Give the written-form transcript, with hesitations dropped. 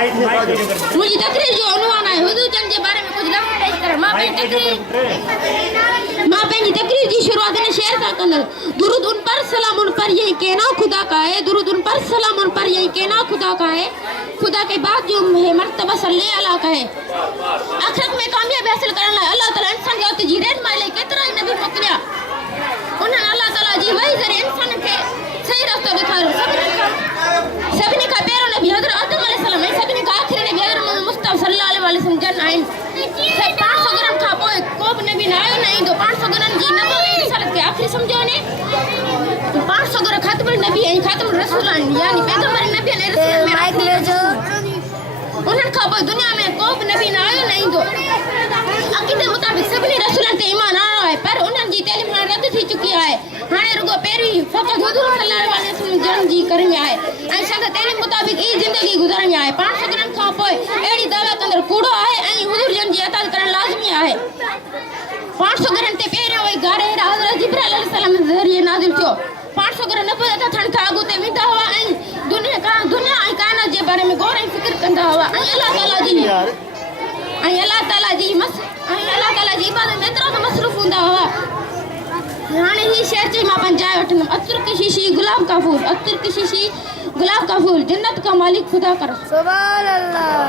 मुझे तकरीर जो उन्वान है हुजूर चंद के बारे में कुछ लफ्ज़ पेश कर मां पेंजी तकरीर की शुरुआत ने शेर सा कंदर दुरूद उन पर सलाम उन पर यही कहना खुदा का है दुरूद उन पर सलाम उन पर यही कहना खुदा का है खुदा के बाद जो है मर्तबा सल्ले अला का है आखिरत में कामयाबी हासिल करना अल्लाह ताला इंसान के उते जीरेन माले केतरा नबी मोकलिया उन्हें अल्लाह ताला जी वही जरिए इंसान के सही रास्ता दिखारो सबने का पैरों नबी हजरत आदम अलैहिस्सलाम सबने का आखिरी नबी हजरत मुस्तफा सल्लल्लाहु अलैहि वसल्लम जन आइन सब 500 ग्राम खा पोए कोप नबी ना आयो नहीं तो 500 ग्राम जी न तो रिसालत के आखिरी समझो ने तो 500 ग्राम खत्म नबी है खत्म रसूल यानी पैगंबर नबी ने रसूल में माइक ले जो उन्हें खा पोए दुनिया में कोप नबी ना आयो नहीं तो अकीदे मुताबिक सबने रसूलन ते ईमान आयो है पर उन्हन जी तालीम रद्द थी चुकी है हाने रुगो पेरी फकत हुजूर सल्लल्लाहु अलैहि वसल्लम जन्म जी करनी है ऐं संग तालीम मुताबिक ई जिंदगी गुजारनी है 500 ग्राम खां पोए एड़ी दवा कंदर कूड़ो है ऐं हुजूर जन जी अता करण लाजमी है 500 ग्राम ते पेरे वई घरे हजरत जिब्राइल अलैहिस्सलाम जरिए नाजिल थियो 500 ग्राम न पता थण का आगु ते विदा हुआ ऐं दुनिया ऐं कायनात जे बारे में गौर ऐं फिक्र कंदा हुआ ऐं अल्लाह ताला जी इबादत में एतिरा मसरूफ हूंदा हुआ हाणे ही शहर चई मां पंजाए वठंदमि अतर की शीशी गुलाब का फूल जन्नत का मालिक खुदा कर सुभान अल्लाह।